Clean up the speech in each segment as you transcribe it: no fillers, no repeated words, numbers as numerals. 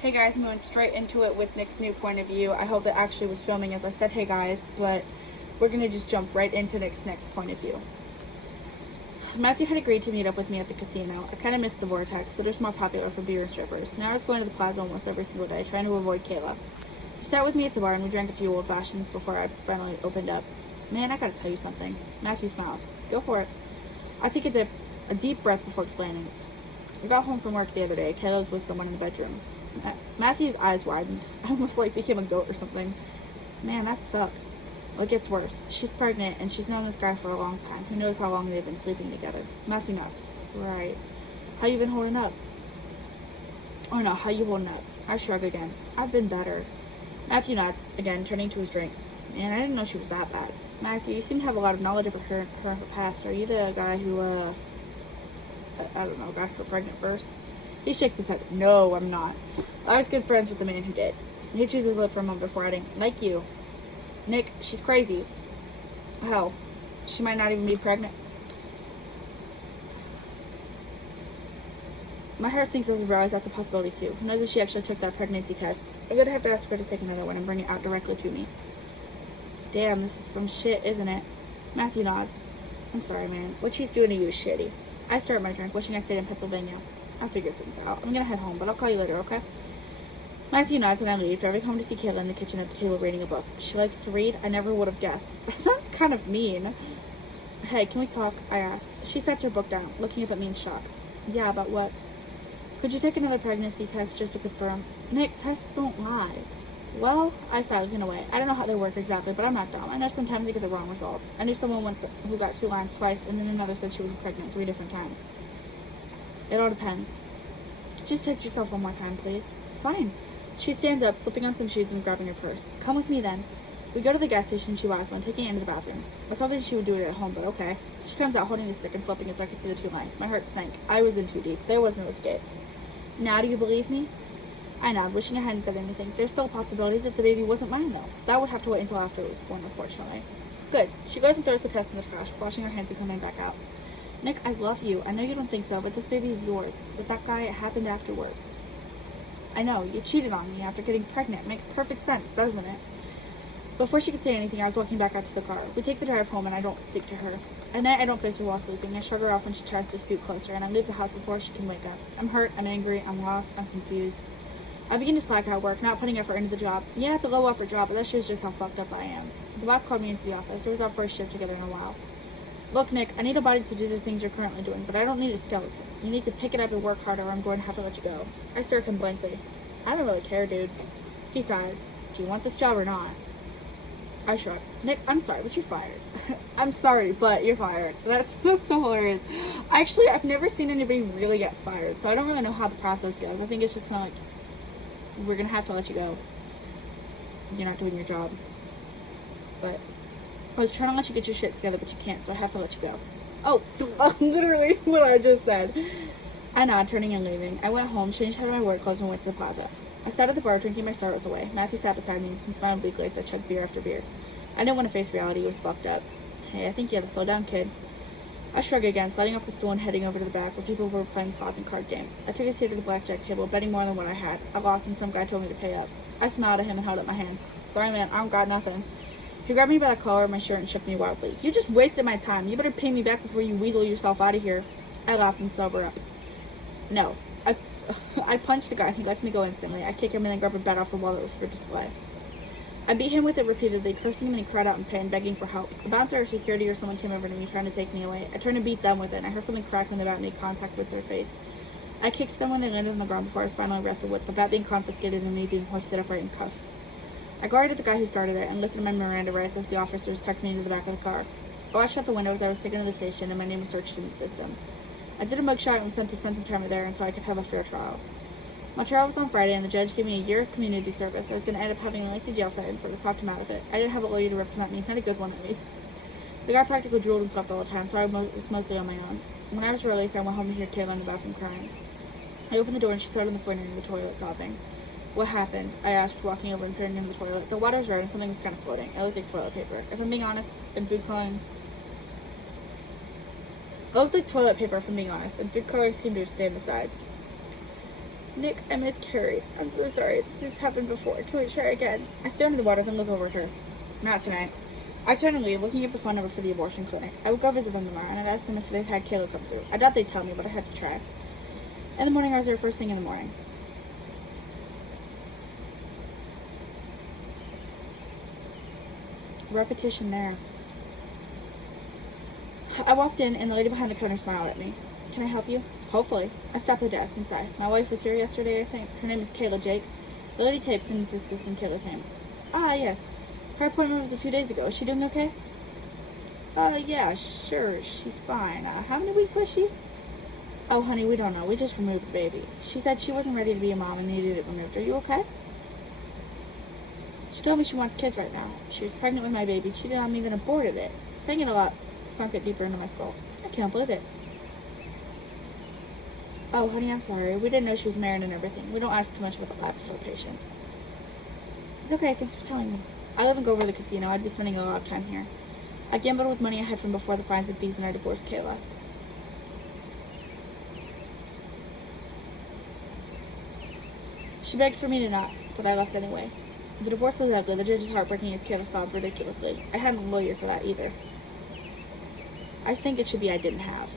Hey guys, I'm going straight into it with Nick's new point of view. I hope it actually was filming as I said hey guys, but we're going to just jump right into Nick's next point of view. Matthew had agreed to meet up with me at the casino. I kind of missed the Vortex, but it was more popular for beer and strippers. Now I was going to the plaza almost every single day, trying to avoid Kayla. He sat with me at the bar and we drank a few old fashions before I finally opened up. Man, I gotta tell you something. Matthew smiles. Go for it. I take a deep breath before explaining. I got home from work the other day. Kayla was with someone in the bedroom. Matthew's eyes widened. I almost became a goat or something. Man, that sucks. Well, it gets worse. She's pregnant and she's known this guy for a long time. Who knows how long they've been sleeping together? Matthew nods. Right. How you been holding up? Oh no, how you holding up? I shrug again. I've been better. Matthew nods again, turning to his drink. Man, I didn't know she was that bad. Matthew, you seem to have a lot of knowledge of her past. Are you the guy who, I don't know, got her pregnant first? He shakes his head. No, I'm not. I was good friends with the man who did. He chews his lip for a moment before adding, like you. Nick, she's crazy. Hell, she might not even be pregnant. My heart sinks as I realize that's a possibility too. Who knows if she actually took that pregnancy test? I'm gonna have to ask her to take another one and bring it out directly to me. Damn, this is some shit, isn't it? Matthew nods. I'm sorry, man. What she's doing to you is shitty. I start my drink, wishing I stayed in Pennsylvania. I'll figure things out. I'm gonna head home, but I'll call you later, okay? Matthew nods and I leave, driving home to see Kayla in the kitchen at the table reading a book. She likes to read. I never would have guessed. That sounds kind of mean. Hey, can we talk? I ask. She sets her book down, looking up at me in shock. Yeah, about what? Could you take another pregnancy test just to confirm? Nick, tests don't lie. Well, I sighed, looking away. I don't know how they work exactly, but I'm not dumb. I know sometimes you get the wrong results. I knew someone once who got 2 lines twice, and then another said she was pregnant 3 different times. It all depends. Just test yourself one more time, please. Fine. She stands up, slipping on some shoes and grabbing her purse. Come with me, then. We go to the gas station she buys one, taking it into the bathroom. I was hoping she would do it at home, but okay. She comes out holding the stick and flipping it so I could see the 2 lines. My heart sank. I was in too deep. There was no escape. Now do you believe me? I nod, wishing I hadn't said anything. There's still a possibility that the baby wasn't mine, though. That would have to wait until after it was born, unfortunately. Good. She goes and throws the test in the trash, washing her hands and coming back out. Nick, I love you. I know you don't think so, but this baby is yours. With that guy, it happened afterwards. I know. You cheated on me after getting pregnant. It makes perfect sense, doesn't it? Before she could say anything, I was walking back out to the car. We take the drive home, and I don't speak to her. At night, I don't face her while sleeping. I shrug her off when she tries to scoot closer, and I leave the house before she can wake up. I'm hurt, I'm angry, I'm lost, I'm confused. I begin to slack out work, not putting effort into the job. Yeah, it's a low-effort job, but that shows just how fucked up I am. The boss called me into the office. It was our first shift together in a while. Look, Nick, I need a body to do the things you're currently doing, but I don't need a skeleton. You need to pick it up and work harder, or I'm going to have to let you go. I stare at him blankly. I don't really care, dude. He sighs. Do you want this job or not? I shrug. Nick, I'm sorry, but you're fired. I'm sorry, but you're fired. That's so hilarious. Actually, I've never seen anybody really get fired, so I don't really know how the process goes. I think it's just kind of like, we're going to have to let you go. You're not doing your job. But I was trying to let you get your shit together, but you can't, so I have to let you go. Oh, literally what I just said. I nod, turning and leaving. I went home, changed out of my work clothes, and went to the plaza. I sat at the bar, drinking my sorrows away. Matthew sat beside me and smiled weakly as I chugged beer after beer. I didn't want to face reality. It was fucked up. Hey, I think you had to slow down, kid. I shrugged again, sliding off the stool and heading over to the back where people were playing slots and card games. I took a seat at the blackjack table, betting more than what I had. I lost and some guy told me to pay up. I smiled at him and held up my hands. Sorry, man, I don't got nothing. He grabbed me by the collar of my shirt and shook me wildly. You just wasted my time. You better pay me back before you weasel yourself out of here. I laughed and sobered up. No. I punched the guy and he lets me go instantly. I kick him and then grab a bat off the wall that was for display. I beat him with it repeatedly, cursing him and he cried out in pain, begging for help. A bouncer or security or someone came over to me trying to take me away. I turned and beat them with it and I heard something crack when the bat made contact with their face. I kicked them when they landed on the ground before I was finally wrestled with, the bat being confiscated and me being hoisted upright in cuffs. I guarded the guy who started it and listened to my Miranda rights as the officers tucked me into the back of the car. I watched out the window as I was taken to the station and my name was searched in the system. I did a mugshot and was sent to spend some time there until I could have a fair trial. My trial was on Friday and the judge gave me a year of community service. I was going to end up having a lengthy jail sentence, but I talked him out of it. I didn't have a lawyer to represent me, not a good one at least. The guy practically drooled and slept all the time, so I was mostly on my own. When I was released, I went home to hear Kayla in the bathroom crying. I opened the door and she sat on the floor near the toilet, sobbing. What happened? I asked, walking over and peering into the toilet. The water was red and something was kind of floating. It looked like toilet paper. If I'm being honest, and food coloring... It looked like toilet paper, if I'm being honest, and food coloring seemed to have stayed in the sides. Nick, I miscarried. I'm so sorry. This has happened before. Can we try again? I stare into the water, then look over at her. Not tonight. I turn and leave, looking up the phone number for the abortion clinic. I would go visit them tomorrow, and I'd ask them if they'd had Kayla come through. I doubt they'd tell me, but I had to try. In the morning, I was there first thing in the morning. Repetition there. I walked in, and the lady behind the counter smiled at me. Can I help you? Hopefully. I stopped at the desk and sighed. My wife was here yesterday, I think. Her name is Kayla Jake. The lady tapes into the system Kayla's name. Ah, yes. Her appointment was a few days ago. Is she doing okay? Yeah, sure. She's fine. How many weeks was she? Oh, honey, we don't know. We just removed the baby. She said she wasn't ready to be a mom and needed it removed. Are you okay? She told me she wants kids right now. She was pregnant with my baby. She didn't even aborted it. Saying it a lot sunk it deeper into my skull. I can't believe it. Oh, honey, I'm sorry. We didn't know she was married and everything. We don't ask too much about the lives of our patients. It's okay. Thanks for telling me. I live in Go over the casino. I'd be spending a lot of time here. I gambled with money I had from before the fines and fees, and I divorced Kayla. She begged for me to not, but I left anyway. The divorce was ugly. The judge is heartbreaking as Kayla sobbed ridiculously. I hadn't a lawyer for that either. I think it should be I didn't have.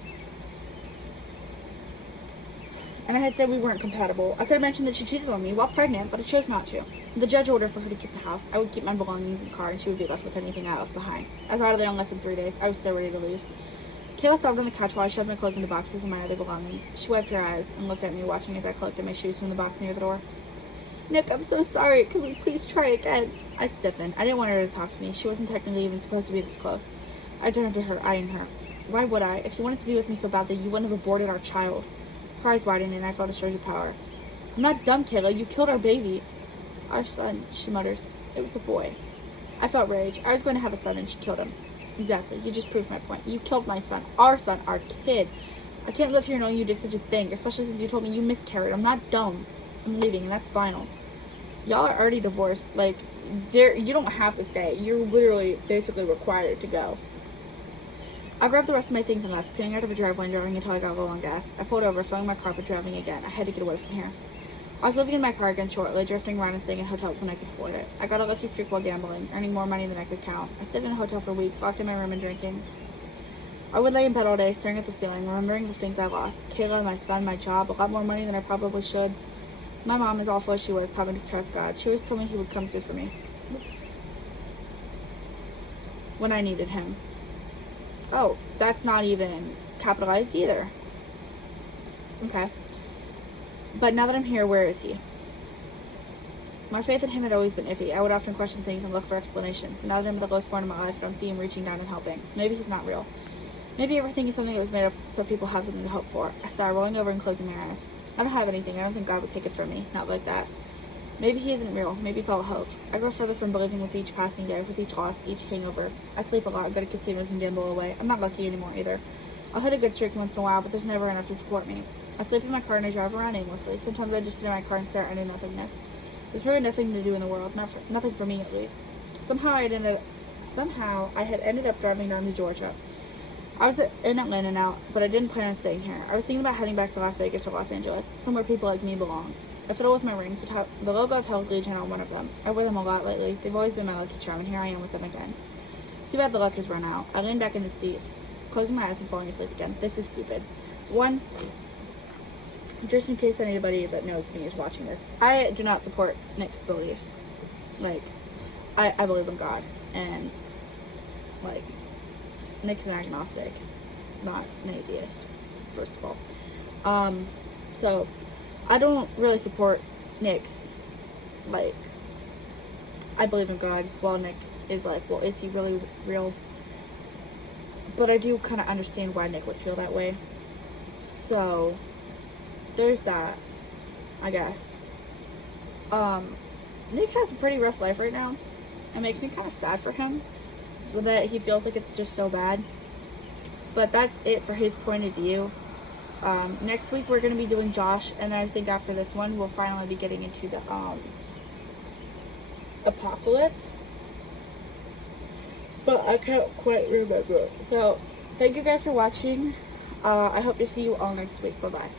And I had said we weren't compatible. I could have mentioned that she cheated on me while pregnant, but I chose not to. The judge ordered for her to keep the house. I would keep my belongings in the car, and she would be left with anything I left behind. I was out of there in less than 3 days. I was so ready to leave. Kayla sobbed on the couch while I shoved my clothes into boxes and my other belongings. She wiped her eyes and looked at me, watching as I collected my shoes from the box near the door. Nick, I'm so sorry. Can we please try again? I stiffened. I didn't want her to talk to me. She wasn't technically even supposed to be this close. I turned to her, eyeing her. Why would I? If you wanted to be with me so badly, you wouldn't have aborted our child. Her eyes widened, and I felt a surge of power. I'm not dumb, Kayla. You killed our baby. Our son, she mutters. It was a boy. I felt rage. I was going to have a son, and she killed him. Exactly. You just proved my point. You killed my son, our kid. I can't live here knowing you did such a thing, especially since you told me you miscarried. I'm not dumb. I'm leaving, and that's final. Y'all are already divorced. Like, you don't have to stay. You're literally, basically required to go. I grabbed the rest of my things and left, peeling out of a driveway and driving until I got low on gas. I pulled over, filling my carpet, driving again. I had to get away from here. I was living in my car again shortly, drifting around and staying in hotels when I could afford it. I got a lucky streak while gambling, earning more money than I could count. I stayed in a hotel for weeks, locked in my room and drinking. I would lay in bed all day, staring at the ceiling, remembering the things I lost. Kayla, my son, my job, a lot more money than I probably should. My mom, as awful as she was, taught me to trust God. She always told me he would come through for me. Oops. When I needed him. Oh, that's not even capitalized either. Okay. But now that I'm here, where is he? My faith in him had always been iffy. I would often question things and look for explanations. Now that I'm at the lowest point in my life, I don't see him reaching down and helping. Maybe he's not real. Maybe everything is something that was made up so people have something to hope for. I sigh, rolling over and closing my eyes. I don't have anything. I don't think God would take it from me. Not like that. Maybe he isn't real. Maybe it's all a hoax. I grow further from believing with each passing day, with each loss, each hangover. I sleep a lot, go to casinos and gamble away. I'm not lucky anymore either. I'll hit a good streak once in a while, but there's never enough to support me. I sleep in my car and I drive around aimlessly. Sometimes I just sit in my car and stare into nothingness. There's really nothing to do in the world. Nothing for me, at least. Somehow I had ended up driving down to Georgia. I was in Atlanta now, but I didn't plan on staying here. I was thinking about heading back to Las Vegas or Los Angeles, somewhere people like me belong. I fiddle with my rings, the logo of Hell's Legion on one of them. I wear them a lot lately. They've always been my lucky charm, and here I am with them again. Too bad the luck has run out. I lean back in the seat, closing my eyes and falling asleep again. This is stupid. One, just in case anybody that knows me is watching this, I do not support Nick's beliefs. Like, I believe in God, and, like, Nick's an agnostic, not an atheist, first of all. So, I don't really support Nick's, like, I believe in God, while Nick is like, well, is he really real? But I do kind of understand why Nick would feel that way. So, there's that, I guess. Nick has a pretty rough life right now. It makes me kind of sad for him that he feels like it's just so bad. But that's it for his point of view. Next week we're going to be doing Josh, and I think after this one we'll finally be getting into the apocalypse. But I can't quite remember. So, thank you guys for watching. I hope to see you all next week. Bye-bye.